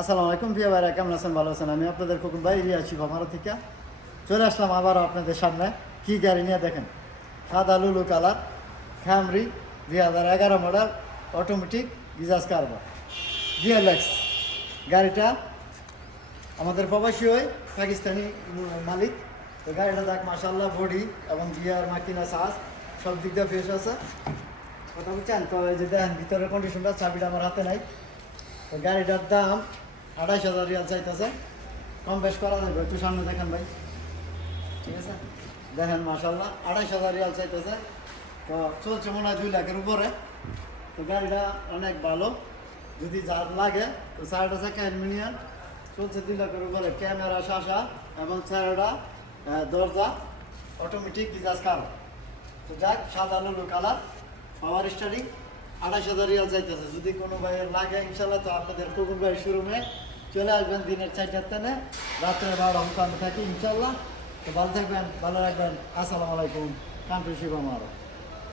আসসালামু আলাইকুম প্রিয় ভাইরা, কেমন আছেন? ভালো আছেন? আমি আপনাদের খোকন ভাই রিয়া শিবামারা থেকে চলে আসলাম আবারও আপনাদের সামনে। কি গাড়ি নিয়ে দেখেন, সাদা লুলু কালার ক্যামরি 2011 মডেল অটোমেটিক গিজাস কারবার ডিএলএক্স। গাড়িটা আমাদের প্রবাসী হয়ে পাকিস্তানি মালিক। তো গাড়িটা দেখ মাশাআল্লাহ, বডি এবং গিয়ার মাকিনা সাজ সব দিক দিয়ে ফ্রেশ আছে। কথা বলছেন তো, এই যে দেখেন ভিতরের কন্ডিশনটা, চাবিটা আমার হাতে নাই। তো গাড়িটার দাম 28,000 রিয়াল চাইতেছে, কম বেশ করা যাবে। একটু সামনে দেখেন ভাই, ঠিক আছে? দেখেন মাশাআল্লাহ 28,000 রিয়াল চাইতেছে। তো চলছে মনে হয় 2 লাখের উপরে। তো গাড়িটা অনেক ভালো, যদি যার লাগে তো সাইড আছে ক্যানমিনিয়ান, চলছে 2 লাখের উপরে। ক্যামেরা শাসা এবং চারটা দরজা অটোমেটিক গিজাস কার। তো যাক, সাদা লুলু কালার পাওয়ার স্টারিং, 28,000 রিয়াল চাইতেছে। যদি কোনো ভাইয়ের লাগে ইনশাল্লাহ, তো আপনাদের খোকন ভাই শোরুমে চলে আসবেন দিনের 4টার থেকে রাত্রে 12টা আমি থাকি ইনশাল্লাহ। তো ভালো থাকবেন, ভালো রাখবেন। আসসালামু আলাইকুম, কান্ট্রি শিবামারো।